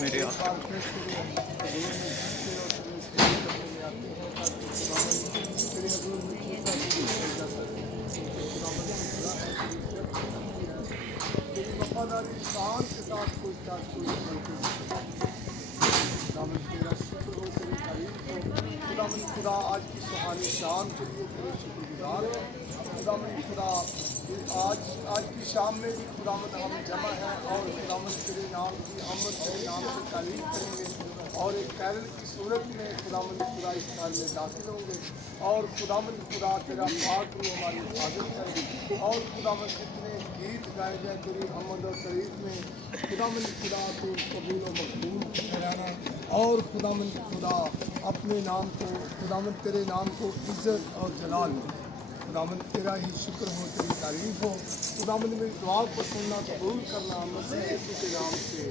میرے آقا تیری وفاداری شان کے ساتھ کوئی خداوند تیرا شکر ہو، تیری تعریف ہو خداوند خدا۔ آج کی سہانی شام کے لیے تیرے شکر گزار ہیں خداوند خدا۔ آج کی شام میں بھی خداوند ہم جمع ہیں اور خداوند تیرے نام کی حمد، تیرے نام کی تعریف کریں گے اور ایک کیرل کی صورت میں خداوند خدا اس گھر میں داخل ہوں گے اور خداوند خدا تیرا پاک روح ہماری حفاظت کرے اور خداوند جتنے گیت گائے جائیں تیری حمد اور تعریف میں خداوند خدا تو قبول و مقبول ٹھہرانا اور خداوند خدا اپنے نام کو خداوند تیرے نام کو عزت اور جلال دے۔ خداوند تیرا ہی شکر ہو، تیری تعریف ہو خداوند، میری دعا کو سننا قبول کرنا مسیح یسوع کے نام سے۔